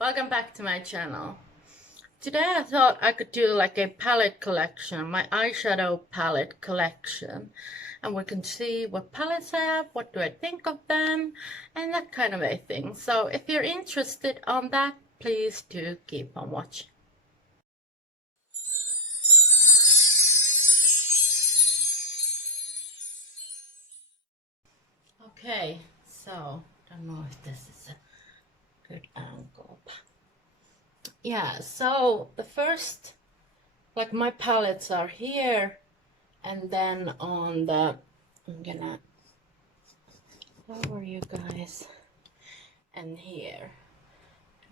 Welcome back to my channel. Today I thought I could do like a palette collection, my eyeshadow palette collection. And we can see what palettes I have, what do I think of them, and that kind of a thing. So if you're interested on that, please do keep on watching. Okay, so I don't know if this is a good angle. Yeah, so the first, like my palettes are here, and then on the, I'm gonna lower you guys, and here.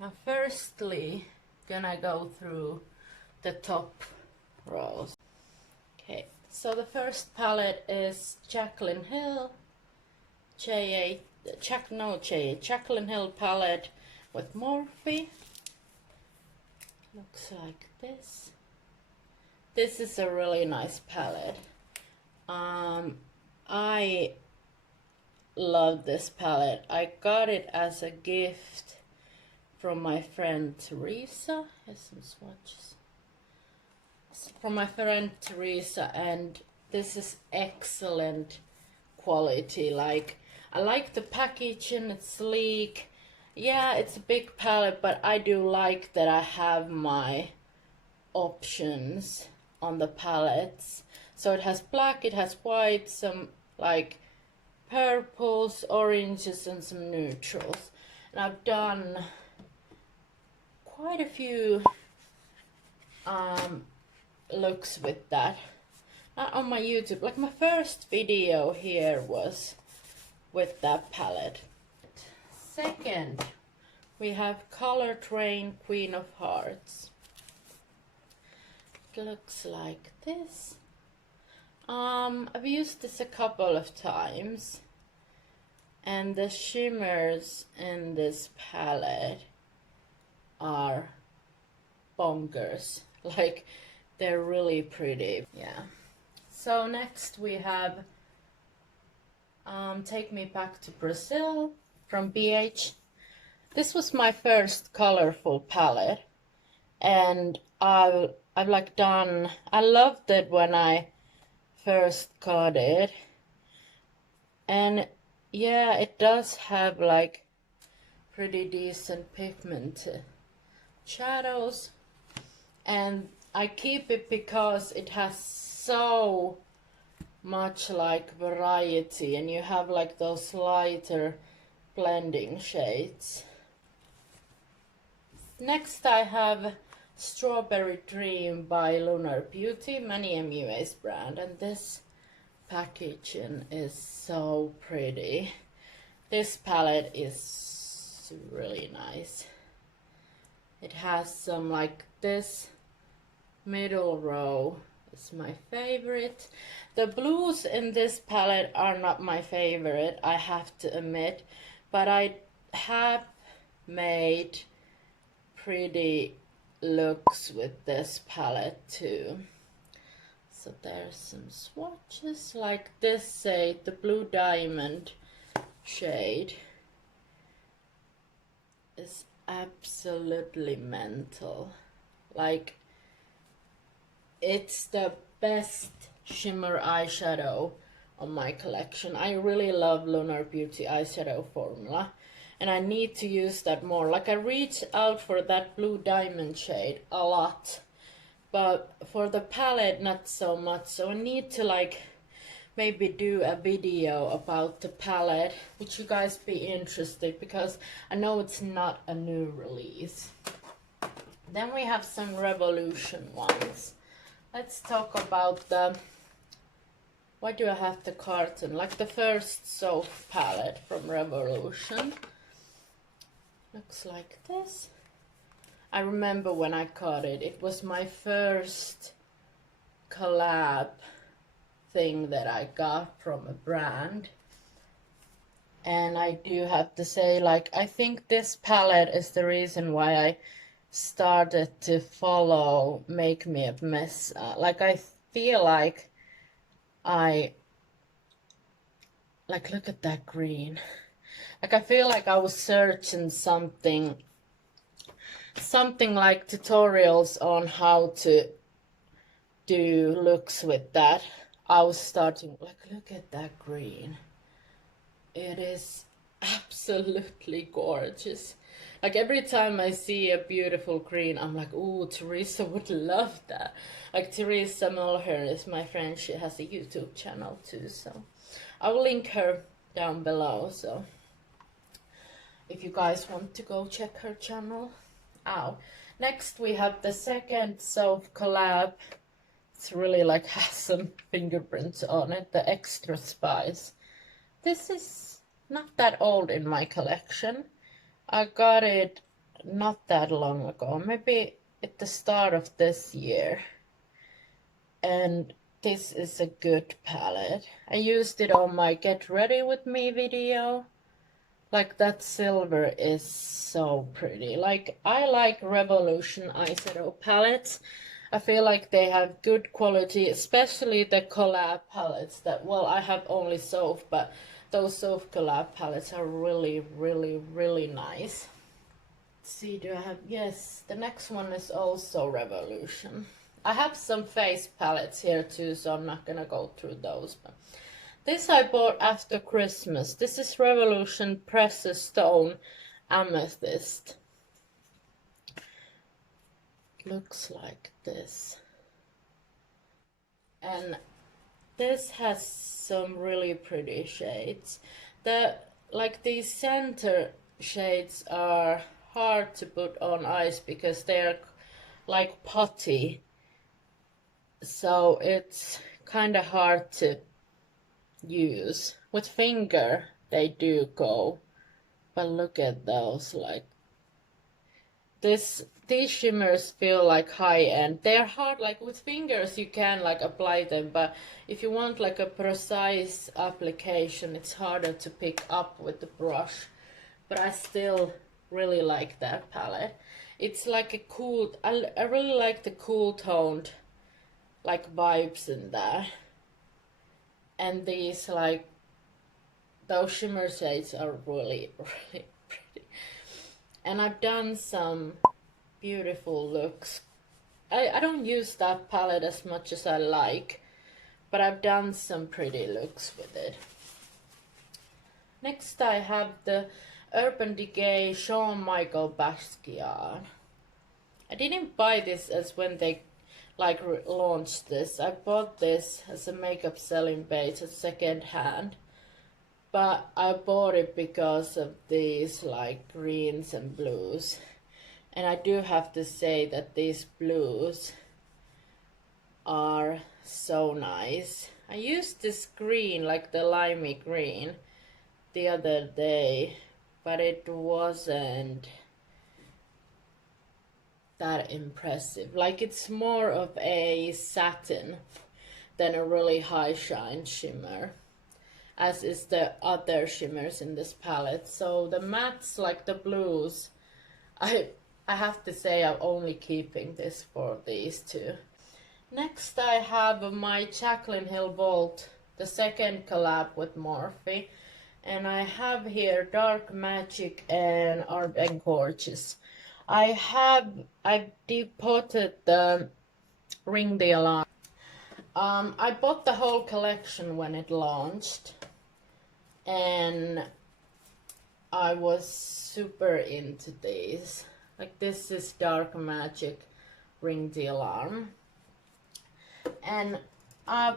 Now firstly, gonna go through the top rows. Okay, so the first palette is Jaclyn Hill Jaclyn Hill palette with Morphe. Looks like this. This is a really nice palette. I love this palette. I got it as a gift from my friend Teresa. Here's some swatches. From my friend Teresa, and this is excellent quality. Like, I like the packaging, it's sleek. Yeah, it's a big palette, but I do like that I have my options on the palettes. So it has black, it has white, some like purples, oranges, and some neutrals. And I've done quite a few looks with that. Not on my YouTube, like my first video here was with that palette. Second, we have Color Train Queen of Hearts. It looks like this. I've used this a couple of times, and the shimmers in this palette are bonkers. Like, they're really pretty. Yeah. So next we have Take Me Back to Brazil from BH. This was my first colorful palette, and I loved it when I first got it. And yeah, it does have like pretty decent pigment shadows, and I keep it because it has so much like variety, and you have like those lighter blending shades. Next I have Strawberry Dream by Lunar Beauty, Many MUA's brand, and this packaging is so pretty. This palette is really nice. It has some like this middle row is my favorite. The blues in this palette are not my favorite, I have to admit, but I have made pretty looks with this palette too. So there's some swatches like this, say the Blue Diamond shade is absolutely mental. Like, it's the best shimmer eyeshadow on my collection. I really love Lunar Beauty eyeshadow formula, and I need to use that more. Like, I reach out for that Blue Diamond shade a lot, but for the palette not so much. So I need to like maybe do a video about the palette. Would you guys be interested? Because I know it's not a new release. Then we have some Revolution ones. Let's talk about the, why do I have the carton? Like the first soap palette from Revolution. Looks like this. I remember when I got it, it was my first collab thing that I got from a brand. And I do have to say, like, I think this palette is the reason why I started to follow Make Me a Mess. Like, I feel like look at that green. Like, I feel like I was searching something something like tutorials on how to do looks with that. I was starting, like, look at that green. It is absolutely gorgeous. Like, every time I see a beautiful green, I'm like, ooh, Teresa would love that. Like, Teresa Mulher is my friend. She has a YouTube channel too, so I will link her down below. So if you guys want to go check her channel out. Next we have the second soap collab. It's really like has some fingerprints on it, the Extra Spice. This is not that old in my collection. I got it not that long ago, maybe at the start of this year. And this is a good palette. I used it on my Get Ready With Me video. Like, that silver is so pretty. Like, I like Revolution eyeshadow palettes. I feel like they have good quality, especially the collab palettes that, well, I have only soap, but those soap collab palettes are really, really, really nice. Let's see, do I have, yes, the next one is also Revolution. I have some face palettes here too, so I'm not gonna go through those, but this I bought after Christmas. This is Revolution Precious Stone Amethyst. Looks like this. And this has some really pretty shades. Like these center shades are hard to put on eyes because they're like putty. So it's kind of hard to use. With finger they do go, but look at those, like these shimmers feel like high-end. They're hard, like with fingers you can like apply them, but if you want like a precise application it's harder to pick up with the brush. But I still really like that palette. It's like a cool, I really like the cool toned like vibes in that. And these, like, those shimmer shades are really, really pretty. And I've done some beautiful looks. I don't use that palette as much as I like, but I've done some pretty looks with it. Next I have the Urban Decay Jean-Michel Basquiat. I didn't buy this as when they like launched this. I bought this as a makeup selling base at second hand, but I bought it because of these like greens and blues. And I do have to say that these blues are so nice. I used this green, like the limey green, the other day, but it wasn't that impressive. Like, it's more of a satin than a really high shine shimmer, as is the other shimmers in this palette. So the mattes, like the blues, I have to say I'm only keeping this for these two. Next I have my Jaclyn Hill Vault, the second collab with Morphe, and I have here Dark Magic and Art and Gorgeous. I've depotted the Ring the Alarm. I bought the whole collection when it launched, and I was super into these. Like, this is Dark Magic Ring the Alarm, and I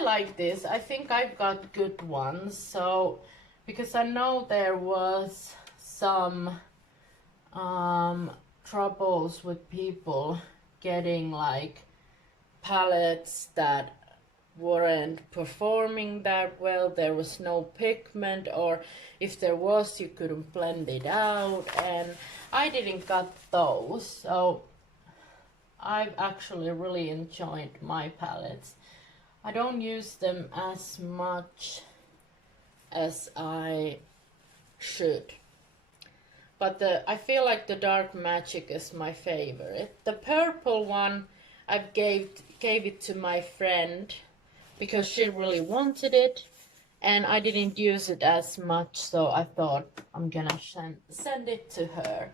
like this. I think I've got good ones, so because I know there was some troubles with people getting like palettes that weren't performing that well. There was no pigment, or if there was you couldn't blend it out, and I didn't got those, so I've actually really enjoyed my palettes. I don't use them as much as I should, but I feel like the Dark Magic is my favorite. The purple one I gave it to my friend because she really wanted it, and I didn't use it as much, so I thought I'm gonna send it to her.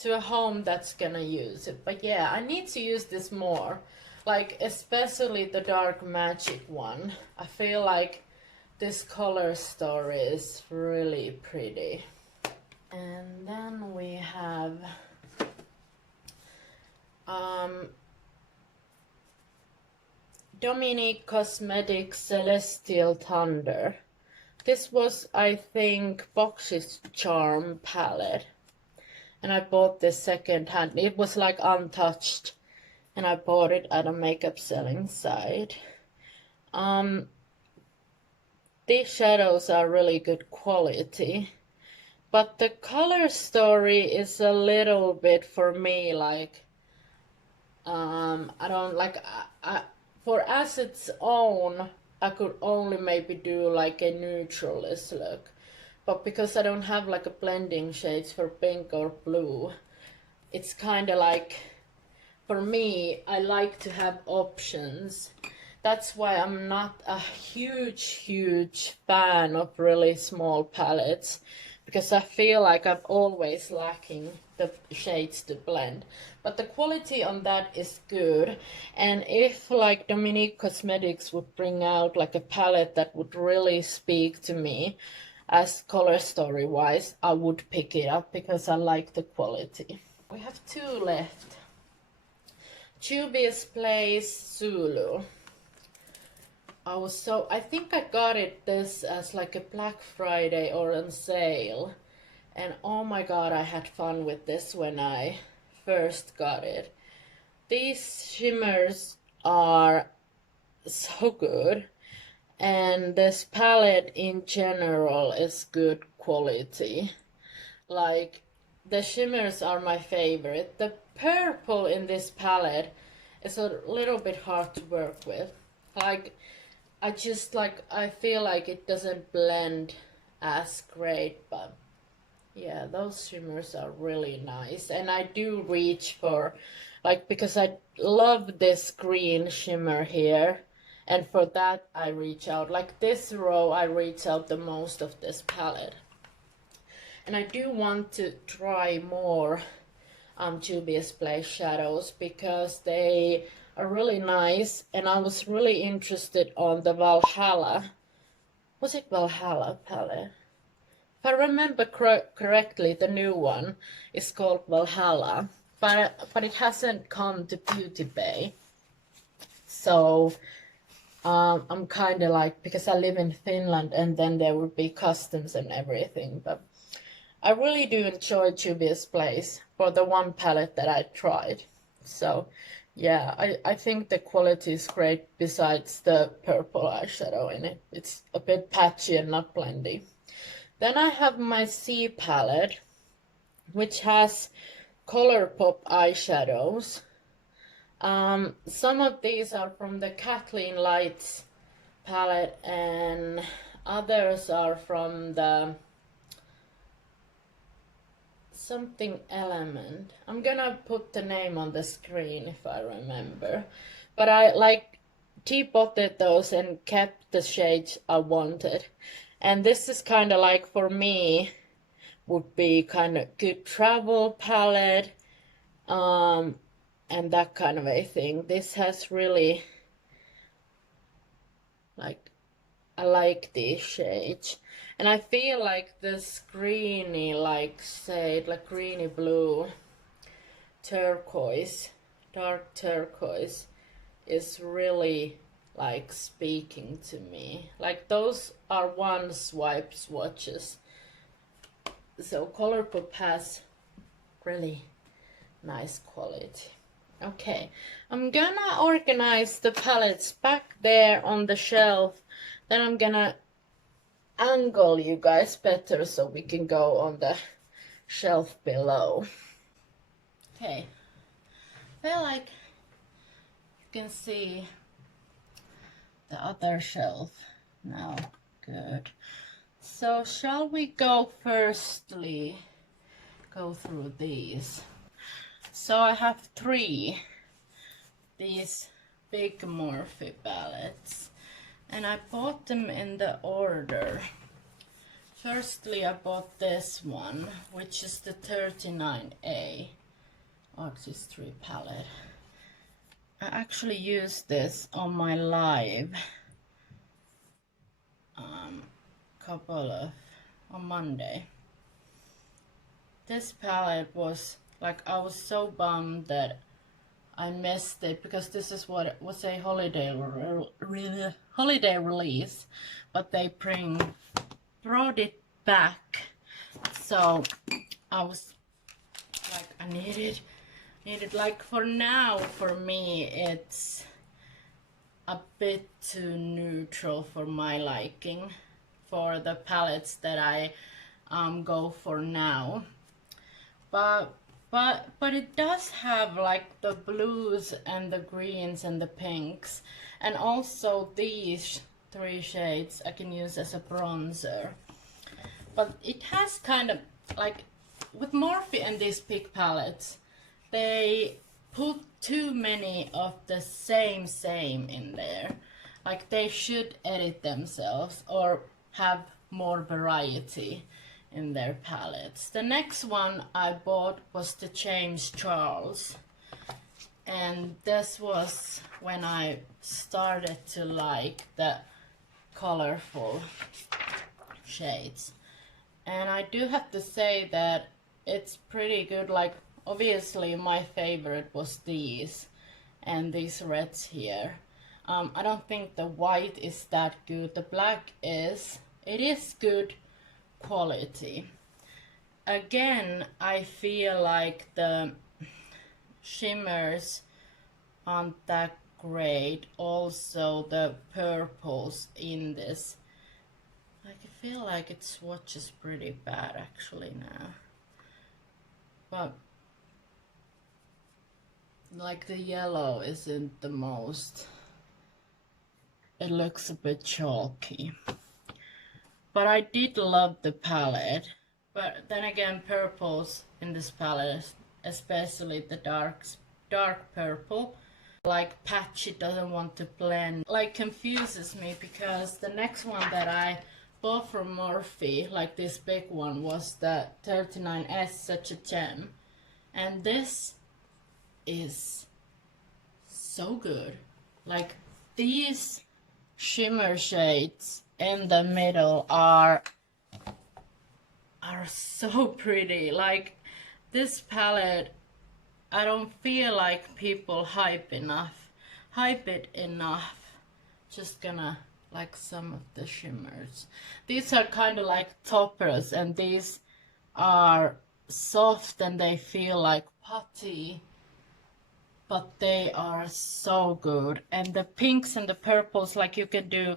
to a home that's gonna use it. But yeah, I need to use this more, like especially the Dark Magic one. I feel like this color story is really pretty. And then we have Dominique Cosmetics Celestial Thunder. This was, I think, Box's Charm palette. And I bought this second hand. It was like untouched. And I bought it at a makeup selling site. These shadows are really good quality. But the color story is a little bit, for me, like, I don't like, for as its own, I could only maybe do like a neutralist look. But because I don't have like a blending shades for pink or blue, it's kind of like, for me, I like to have options. That's why I'm not a huge fan of really small palettes, because I feel like I'm always lacking the shades to blend. But the quality on that is good. And if like Dominique Cosmetics would bring out like a palette that would really speak to me as color story wise, I would pick it up because I like the quality. We have two left. Juvia's Place Zulu. I think I got this as like a Black Friday or on sale. And oh my god, I had fun with this when I first got it. These shimmers are so good. And this palette in general is good quality. Like, the shimmers are my favorite. The purple in this palette is a little bit hard to work with. Like, I feel like it doesn't blend as great, but yeah, those shimmers are really nice. And I do reach for, like, because I love this green shimmer here, and for that I reach out. Like this row, I reach out the most of this palette. And I do want to try more Juvia's Place shadows because they are really nice, and I was really interested on the Valhalla. Was it Valhalla palette? If I remember correctly, the new one is called Valhalla, but it hasn't come to Beauty Bay. So I'm kind of like, because I live in Finland and then there would be customs and everything, but I really do enjoy Juvia's Place for the one palette that I tried. So yeah, I think the quality is great besides the purple eyeshadow in it. It's a bit patchy and not blendy. Then I have my C palette, which has Colourpop eyeshadows. Some of these are from the Kathleen Lights palette and others are from the something element. I'm gonna put the name on the screen if I remember. But I like teapotted those and kept the shades I wanted. And this is kind of like, for me, would be kind of good travel palette, and that kind of a thing. This has really, like, I like these shades. And I feel like this greeny, like shade, like greeny blue, turquoise, dark turquoise, is really like speaking to me. Like those are one swipe swatches. So Colourpop has really nice quality. Okay, I'm gonna organize the palettes back there on the shelf. Then I'm gonna angle you guys better so we can go on the shelf below. Okay, I feel like you can see the other shelf now. Good. So shall we go firstly go through these? So I have three, these big Morphe palettes, and I bought them in the order Firstly, I bought this one, which is the 39A Artistry palette. I actually used this on my live on Monday. This palette was like, I was so bummed that I missed it because this is what was a holiday release, but they brought it back. So I was like, I needed like, for now, for me it's a bit too neutral for my liking for the palettes that I go for now. But it does have like the blues and the greens and the pinks, and also these 3 shades I can use as a bronzer. But it has kind of like, with Morphe and these big palettes, they put too many of the same in there. Like, they should edit themselves or have more variety in their palettes. The next one I bought was the James Charles, and this was when I started to like the colorful shades. And I do have to say that it's pretty good. Like, obviously my favorite was these and these reds here. I don't think the white is that good. The black is, it is good quality. Again, I feel like the shimmers aren't that great. Also the purples in this, like, I feel like it swatches pretty bad actually now. But like, the yellow isn't the most, it looks a bit chalky. But I did love the palette. But then again, purples in this palette, especially the dark purple, like patchy, doesn't want to blend, like confuses me, because the next one that I bought from Morphe, like this big one, was the 39S, such a gem. And this is so good. Like, these shimmer shades in the middle are so pretty. Like, this palette, I don't feel like people hype it enough. Just gonna like some of the shimmers. These are kind of like toppers, and these are soft and they feel like putty, but they are so good. And the pinks and the purples, like, you can do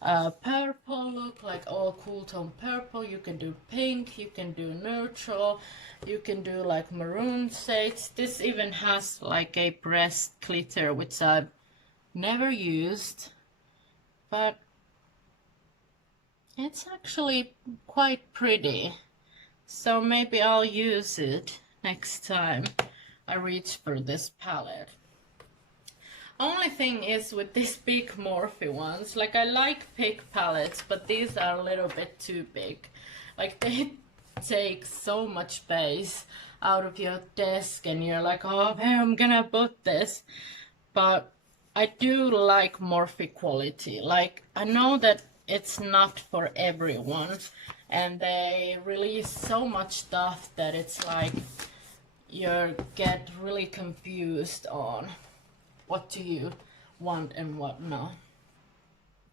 purple look, like all cool tone purple, you can do pink, you can do neutral, you can do like maroon shades. This even has like a breast glitter, which I've never used, but it's actually quite pretty. So maybe I'll use it next time I reach for this palette. Only thing is with these big Morphe ones, like, I like big palettes, but these are a little bit too big. Like, they take so much space out of your desk, and you're like, oh, where am I gonna put this? But I do like Morphe quality. Like, I know that it's not for everyone, and they release so much stuff that it's like you get really confused on what do you want and what not.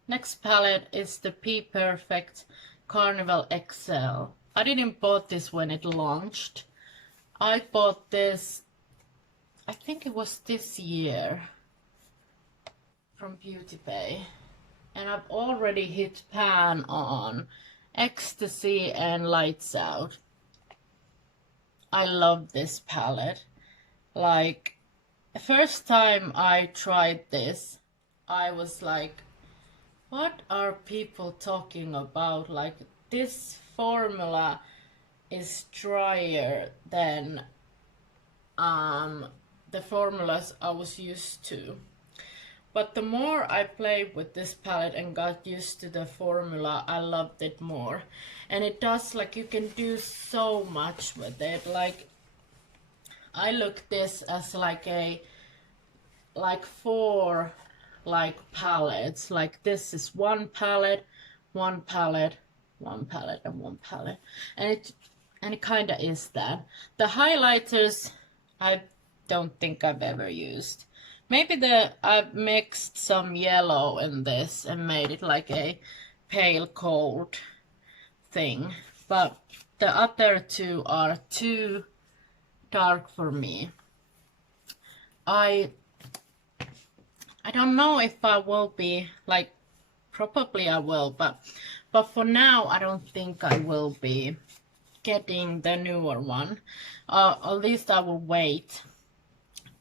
Next palette is the P Perfect Carnival XL. I didn't bought this when it launched. I bought this, I think it was this year, from Beauty Bay. And I've already hit pan on Ecstasy and Lights Out. I love this palette. Like, the first time I tried this, I was like, what are people talking about? Like, this formula is drier than the formulas I was used to. But the more I played with this palette and got used to the formula, I loved it more. And it does, like, you can do so much with it. Like, I look this as like a, like 4 like palettes. Like this is one palette, one palette, one palette, and one palette. And it kinda is that. The highlighters, I don't think I've ever used. Maybe I've mixed some yellow in this and made it like a pale cold thing. But the other two are too dark for me. I don't know if I will be, like, probably I will, but for now I don't think I will be getting the newer one. At least I will wait,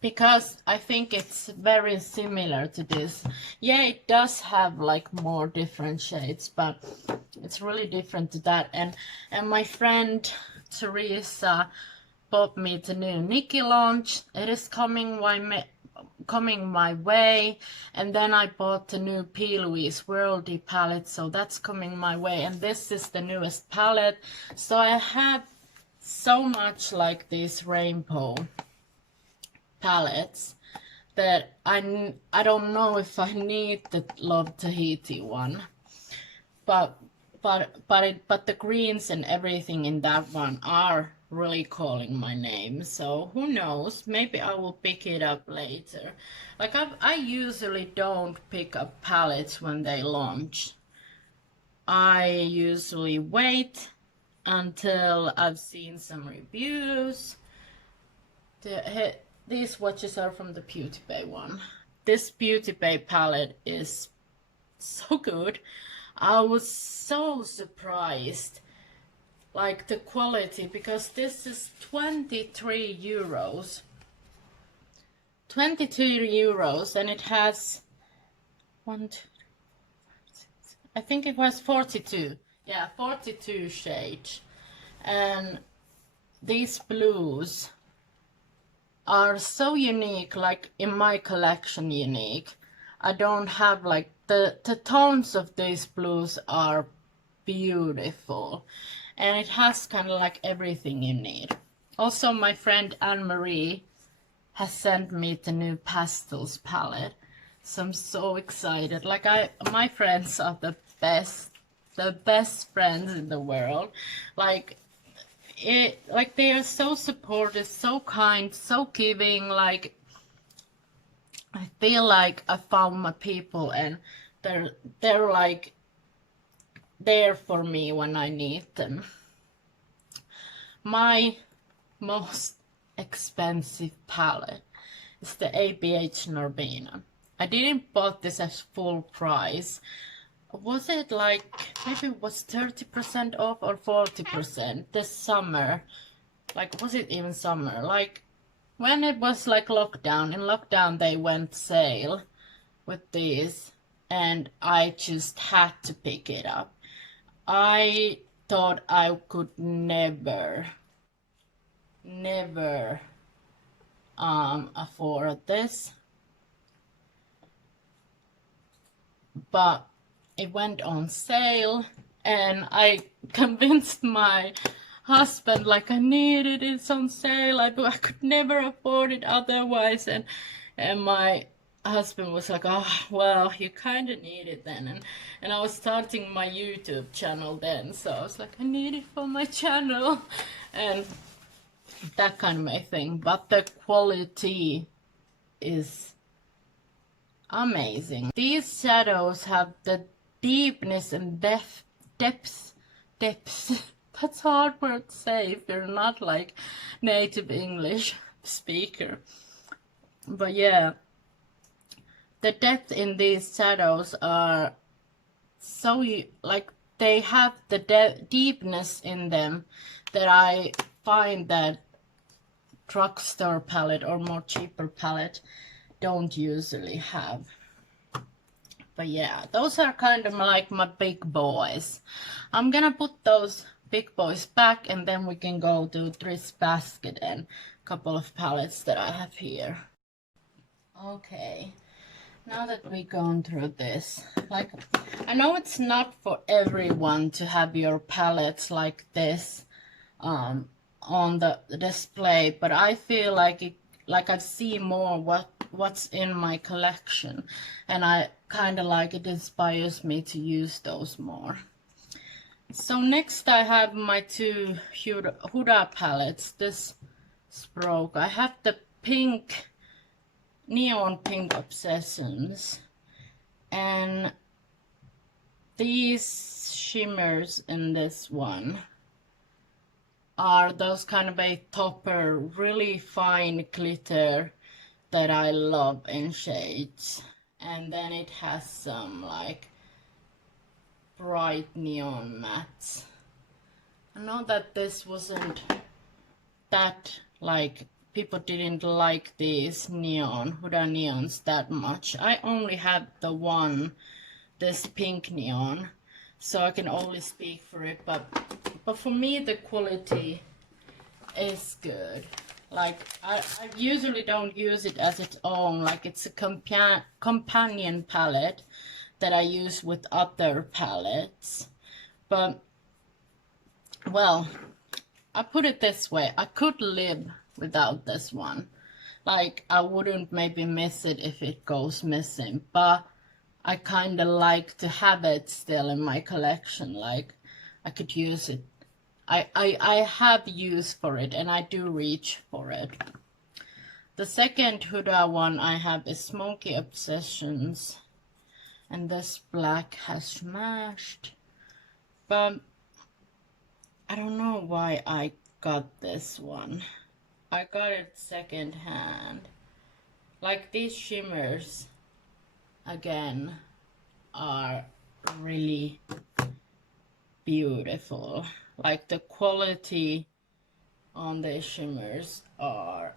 because I think it's very similar to this. Yeah, it does have like more different shades, but it's really different to that. And my friend Teresa bought me the new Nikki launch. It is coming my way. And then I bought the new P. Louise Worldy palette, so that's coming my way. And this is the newest palette. So I have so much like these rainbow palettes that I don't know if I need the Love Tahiti one, but the greens and everything in that one are really calling my name. So who knows, maybe I will pick it up later. Like I usually don't pick up palettes when they launch. I usually wait until I've seen some reviews. These swatches are from the Beauty Bay one. This Beauty Bay palette is so good. I was so surprised, like the quality, because this is 23 euros. 22 euros, and it has I think it was 42. Yeah, 42 shades. And these blues are so unique, like in my collection unique. I don't have like the tones of these blues are beautiful, and it has kind of like everything you need. Also, my friend Anne-Marie has sent me the new pastels palette, so I'm so excited. Like my friends are the best friends in the world. Like they are so supportive, so kind, so giving. Like I feel like I found my people, and they're like there for me when I need them. My most expensive palette is the ABH Norbina. I didn't bought this as full price. Was it like, maybe it was 30% off or 40% this summer? Like, was it even summer? Like, when it was like lockdown, in lockdown they went sale with these, and I just had to pick it up. I thought I could never afford this, but it went on sale, and I convinced my husband, like, I needed it on sale. I could never afford it otherwise, and my husband was like, oh well, you kind of need it then. And I was starting my YouTube channel then, so I was like, I need it for my channel and that kind of a thing. But the quality is amazing. These shadows have the deepness and depths. That's a hard word to say if you're not like native English speaker. But yeah, the depth in these shadows are so, like, they have the deepness in them that I find that drugstore palette or more cheaper palette don't usually have. But yeah, those are kind of like my big boys. I'm gonna put those big boys back, and then we can go to this basket and a couple of palettes that I have here. Okay, now that we've gone through this, like, I know it's not for everyone to have your palettes like this on the display, but I feel like it, like I see more what's in my collection, and I kind of like it inspires me to use those more. So next I have my two Huda palettes. This broke. I have the pink, neon pink Obsessions, and these shimmers in this one are those kind of a topper, really fine glitter that I love in shades. And then it has some like bright neon mattes. I know that this wasn't that, like, people didn't like these Huda neons that much. I only had the one, this pink neon, so I can only speak for it, but for me the quality is good. Like, I usually don't use it as its own, like it's a companion palette that I use with other palettes. But, well, I put it this way, I could live without this one. Like, I wouldn't maybe miss it if it goes missing, but I kind of like to have it still in my collection. Like, I could use it. I have use for it, and I do reach for it. The second Huda one I have is Smoky Obsessions, and this black has smashed, but I don't know why I got this one. I got it second hand. Like, these shimmers again are really beautiful. Like, the quality on the shimmers are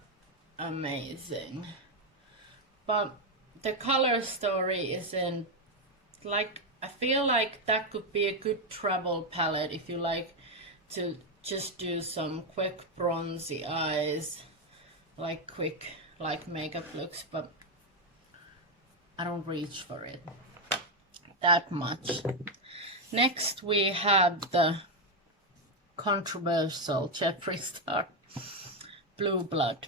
amazing, but the color story isn't, like, I feel like that could be a good travel palette if you like to just do some quick bronzy eyes, like quick like makeup looks, but I don't reach for it that much. Next we have the controversial Jeffree Star Blue Blood.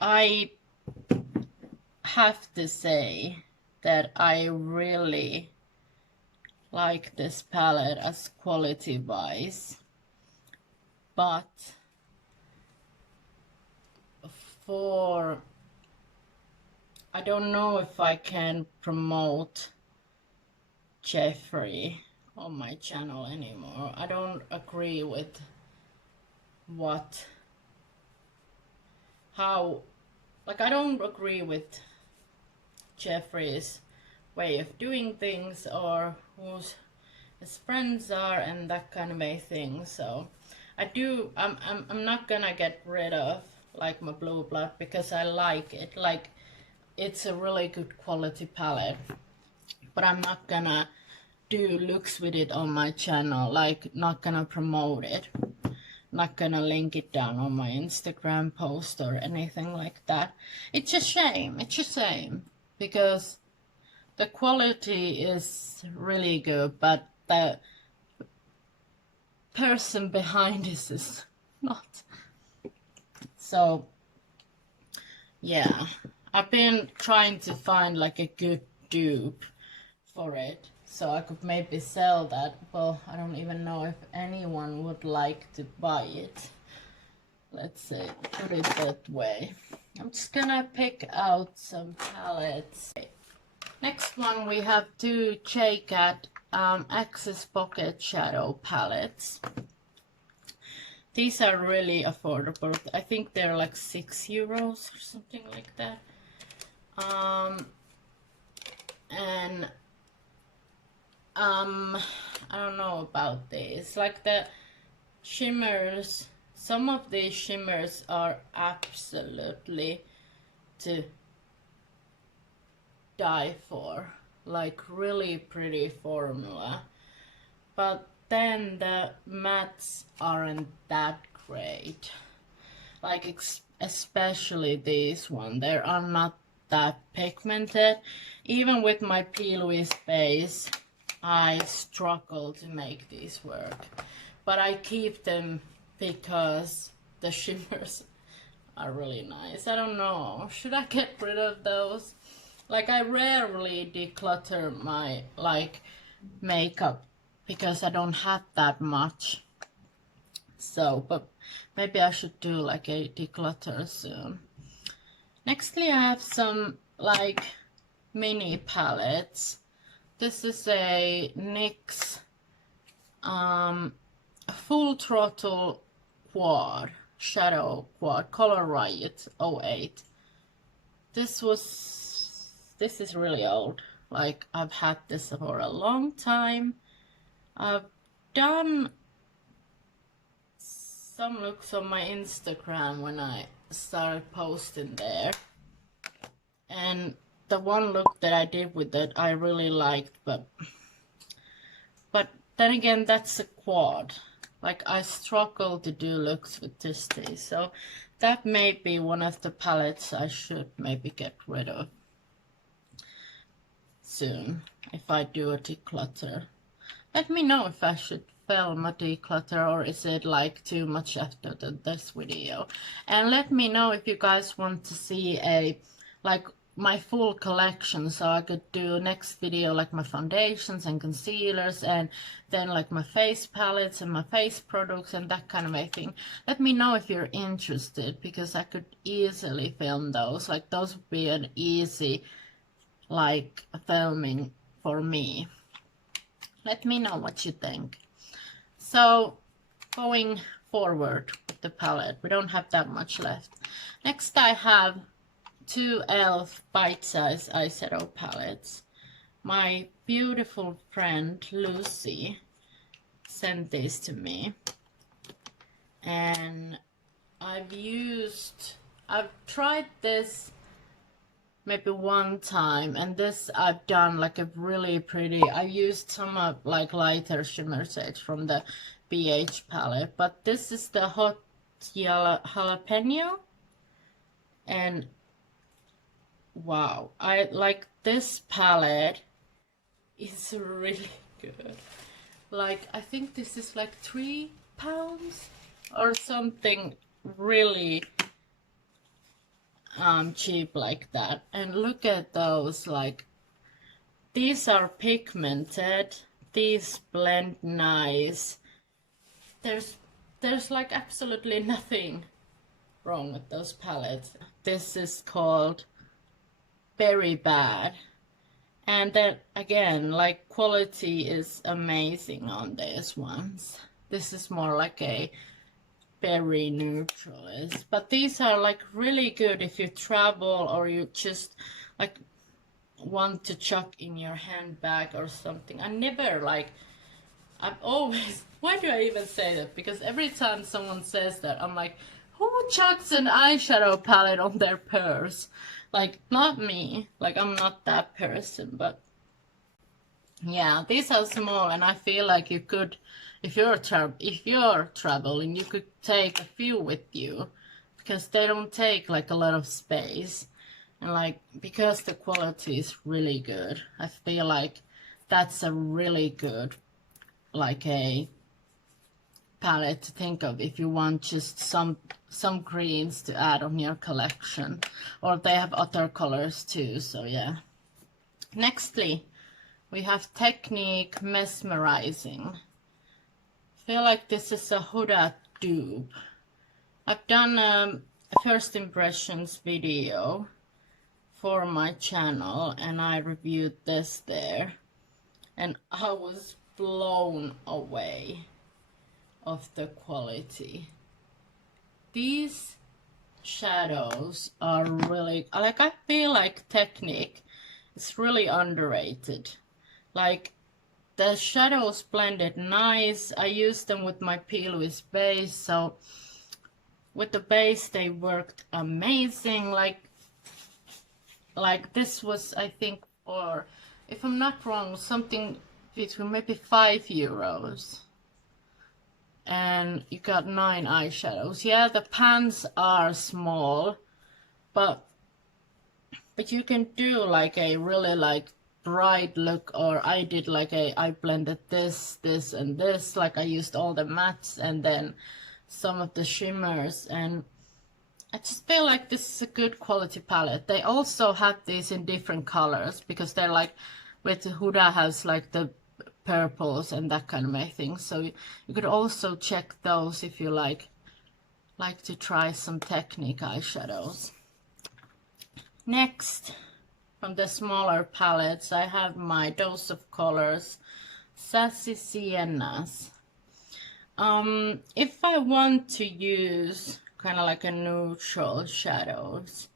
I have to say that I really like this palette as quality wise, but I don't know if I can promote Jeffree on my channel anymore. I don't agree with I don't agree with Jeffree's way of doing things, or who his friends are, and that kind of a thing. So I'm not gonna get rid of like my Blue Blood because I like it. Like, it's a really good quality palette, but I'm not gonna do looks with it on my channel. Like, not gonna promote it, not gonna link it down on my Instagram post or anything like that. It's a shame. It's a shame because the quality is really good, but the person behind this is not. So yeah, I've been trying to find like a good dupe for it, so I could maybe sell that. Well, I don't even know if anyone would like to buy it. Let's see, put it that way. I'm just gonna pick out some palettes. Next one we have two J-Cat Access Pocket Shadow palettes. These are really affordable. I think they're like €6 or something like that. And I don't know about these. Like, the shimmers, some of these shimmers are absolutely to die for. Like, really pretty formula. But then the mattes aren't that great. Like, especially this one. They are not that pigmented. Even with my P. Louise base, I struggle to make these work. But I keep them because the shimmers are really nice. I don't know, should I get rid of those? Like, I rarely declutter my like makeup because I don't have that much. So, but maybe I should do like a declutter soon. Nextly, I have some like mini palettes. This is a NYX Full Throttle Quad Shadow Quad Color Riot 08. This is really old. Like, I've had this for a long time. I've done some looks on my Instagram when I started posting there, and the one look that I did with it I really liked, but then again, that's a quad. Like, I struggle to do looks with this tea, so that may be one of the palettes I should maybe get rid of soon if I do a declutter. Let me know if I should film a declutter, or is it like too much after this video. And let me know if you guys want to see a like my full collection, so I could do next video like my foundations and concealers, and then like my face palettes and my face products and that kind of a thing. Let me know if you're interested, because I could easily film those. Like, those would be an easy like filming for me. Let me know what you think. So, going forward with the palette, we don't have that much left. Next, I have two e.l.f. bite-size eyeshadow palettes. My beautiful friend Lucy sent these to me, and I've tried this maybe one time, and this I've done like a really pretty, I used some of like lighter shimmer shades from the BH palette, but this is the Hot Jalapeno, and wow, I like this palette. Is really good. Like, I think this is like £3 or something really cheap like that. And look at those, like, these are pigmented, these blend nice. There's like absolutely nothing wrong with those palettes. This is called Very Bad, and then again, like, quality is amazing on these ones. This is more like a very neutralist, but these are like really good if you travel or you just like want to chuck in your handbag or something. I've always, why do I even say that? Because every time someone says that, I'm like, who chucks an eyeshadow palette on their purse? Like, not me. Like, I'm not that person, but yeah, these are small, and I feel like you could, if you're traveling, you could take a few with you, because they don't take like a lot of space, and like, because the quality is really good, I feel like that's a really good like a palette to think of if you want just some greens to add on your collection, or they have other colors too. So yeah. Nextly, we have Technique Mesmerizing. I feel like this is a Huda dupe. I've done a first impressions video for my channel, and I reviewed this there, and I was blown away of the quality. These shadows are really, like, I feel like Technique is really underrated. Like, the shadows blended nice. I used them with my P. Louise base, so with the base they worked amazing. Like this was, I think, or if I'm not wrong, something between maybe €5. and you got 9 eyeshadows. Yeah, the pans are small, but you can do like a really like bright look, or I did like I blended this, and this, like I used all the mattes and then some of the shimmers, and I just feel like this is a good quality palette. They also have these in different colors because they're like, with Huda has like the purples and that kind of thing. So you could also check those if you like to try some Technique eyeshadows. Next, from the smaller palettes, I have my Dose of Colors Sassy Siennas. If I want to use kind of like a neutral shadows,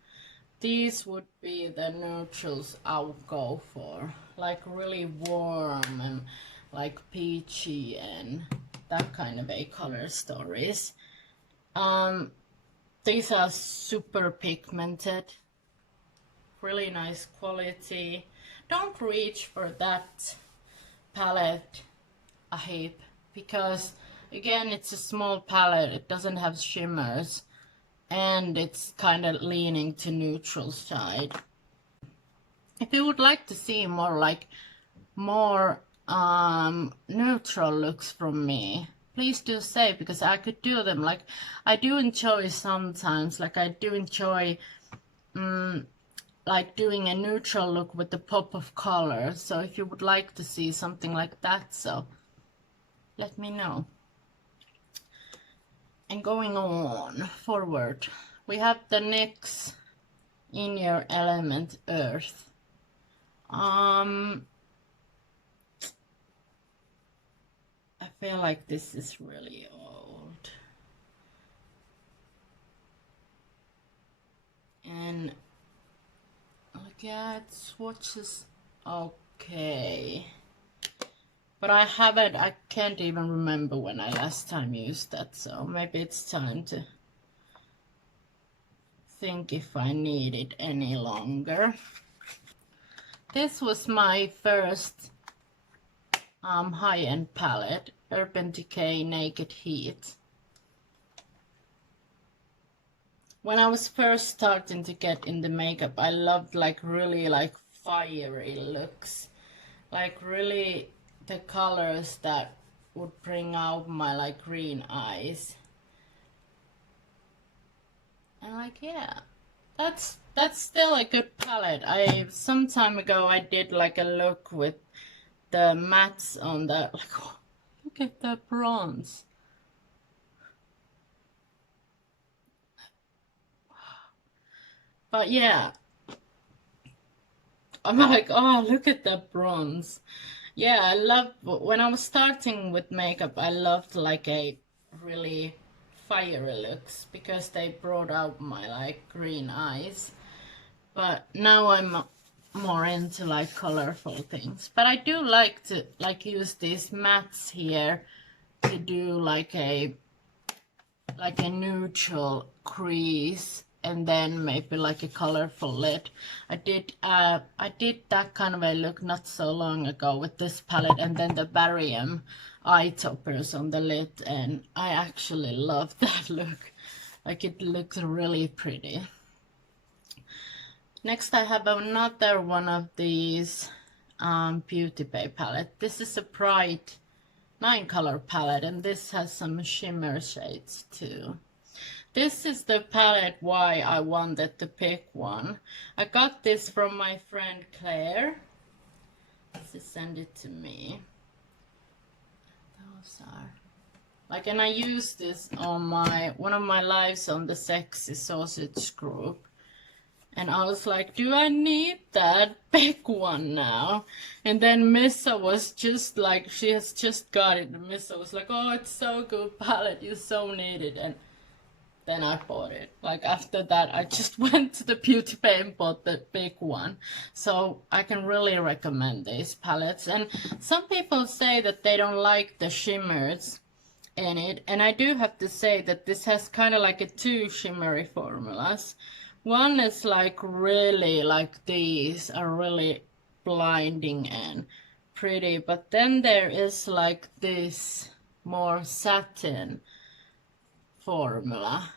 these would be the neutrals I would go for, like really warm and like peachy and that kind of a color stories. These are super pigmented, really nice quality. Don't reach for that palette a heap because again it's a small palette, it doesn't have shimmers, and it's kind of leaning to neutral side. If you would like to see more neutral looks from me, please do say, because I could do them. Like I do enjoy sometimes, like I do enjoy like doing a neutral look with the pop of color. So if you would like to see something like that, so let me know. And going on forward, we have the NYX In Your Element Earth. I feel like this is really old. And look at swatches, okay. But I can't even remember when I last time used that, so maybe it's time to think if I need it any longer. This was my first high-end palette, Urban Decay Naked Heat. When I was first starting to get into makeup, I loved like really like fiery looks, like really the colors that would bring out my like green eyes. And like, yeah, that's still a good palette. Some time ago I did like a look with the mattes on the, like, oh, look at the bronze. But yeah, I'm like, oh, look at the bronze. Yeah, I love, when I was starting with makeup, I loved like a really fiery looks because they brought out my like green eyes. But now I'm more into like colorful things. But I do like to like use these mattes here to do like a neutral crease, and then maybe like a colorful lid. I did that kind of a look not so long ago with this palette, and then the barium eye toppers on the lid, and I actually love that look. Like it looks really pretty. Next I have another one of these Beauty Bay palette. This is a bright 9-color palette, and this has some shimmer shades too. This is the palette why I wanted to pick one. I got this from my friend Claire. She sent it to me. Those are like, and I used this on one of my lives on the Sexy Sausage group. And I was like, do I need that big one now? And then Missa was just like, she has just got it. And Missa was like, oh, it's so good palette, you so need it. And then I bought it. Like after that, I just went to the Beauty Bay and bought the big one. So I can really recommend these palettes. And some people say that they don't like the shimmers in it. And I do have to say that this has kind of like a 2 shimmery formulas. One is like really like these are really blinding and pretty, but then there is like this more satin formula,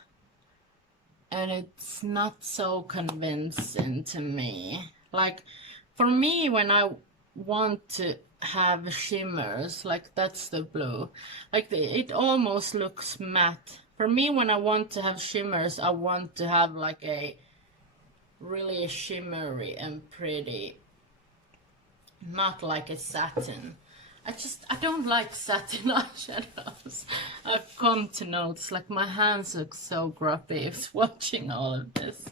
and it's not so convincing to me. Like, for me, when I want to have shimmers, like that's the blue, like it almost looks matte. For me, when I want to have shimmers, I want to have like a really shimmery and pretty, not like a satin. I don't like satin eyeshadows. I've come to notice, like my hands look so grumpy if watching all of this.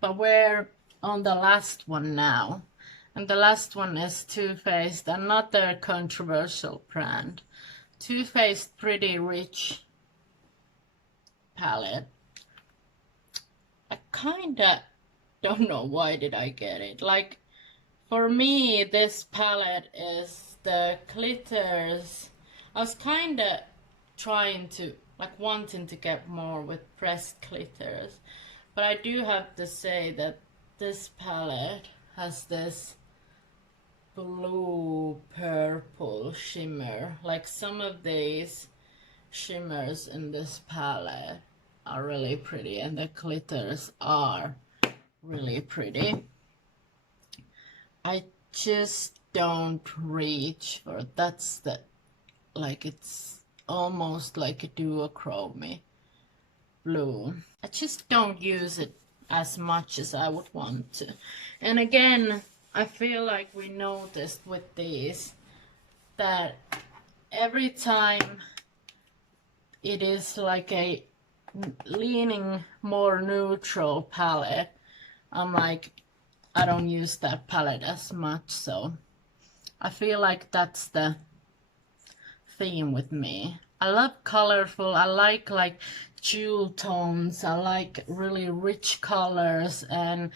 But we're on the last one now. And the last one is Too Faced, another controversial brand. Too Faced Pretty Rich palette. I kinda don't know why did I get it. Like, for me, this palette is the glitters. I was kinda trying to, like, wanting to get more with pressed glitters. But I do have to say that this palette has this blue purple shimmer. Like, some of these shimmers in this palette are really pretty, and the glitters are really pretty. I just don't reach for, that's the, like, it's almost like a duochrome blue. I just don't use it as much as I would want to. And again, I feel like we noticed with these that every time it is like a leaning more neutral palette, I'm like, I don't use that palette as much. So I feel like that's the theme with me. I love colorful, I like jewel tones, I like really rich colors and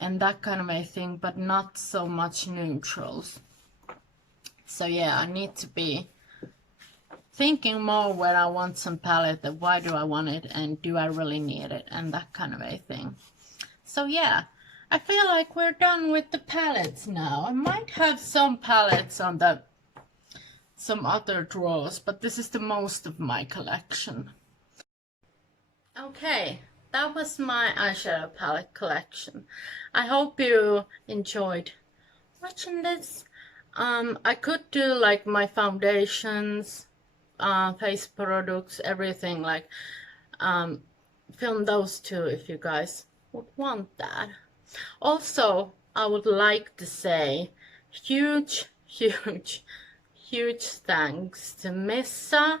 that kind of a thing, but not so much neutrals. So yeah, I need to be thinking more when I want some palette, that why do I want it and do I really need it, and that kind of a thing. So yeah, I feel like we're done with the palettes now. I might have some palettes on some other drawers, but this is the most of my collection. Okay, that was my eyeshadow palette collection. I hope you enjoyed watching this. I could do like my foundations, face products, everything, like film those too if you guys would want that. Also, I would like to say huge thanks to Missa,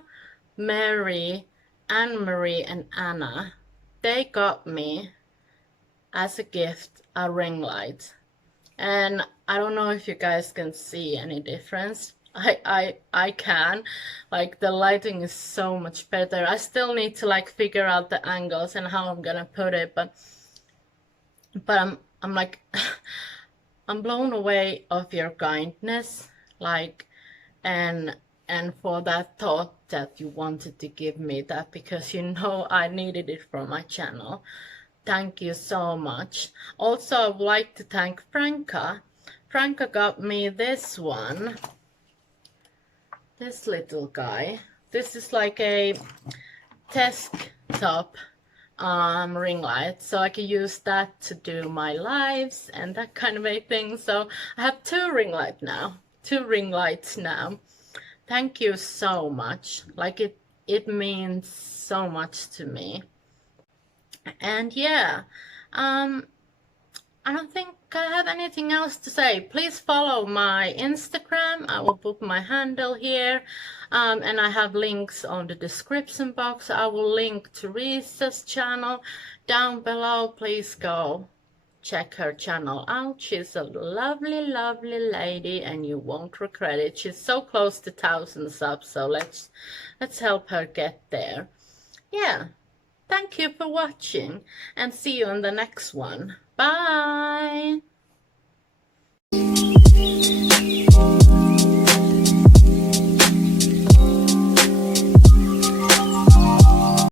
Mary, Anne-Marie and Anna. They got me as a gift a ring light, and I don't know if you guys can see any difference. I can, like, the lighting is so much better. I still need to like figure out the angles and how I'm gonna put it, but I'm like I'm blown away of your kindness, like, and for that thought that you wanted to give me that, because you know I needed it for my channel. Thank you so much. Also, I would like to thank Franca. Franca got me this one, this little guy. This is like a desktop ring light, so I can use that to do my lives and that kind of a thing. So I have two ring lights now. Thank you so much. Like, it means so much to me. And yeah, I don't think I have anything else to say. Please follow my Instagram. I will put my handle here, and I have links on the description box. I will link Teresa's channel down below. Please go check her channel out. She's a lovely lady, and you won't regret it. She's so close to 1,000 subs, so let's help her get there. Yeah, thank you for watching, and see you on the next one. Bye.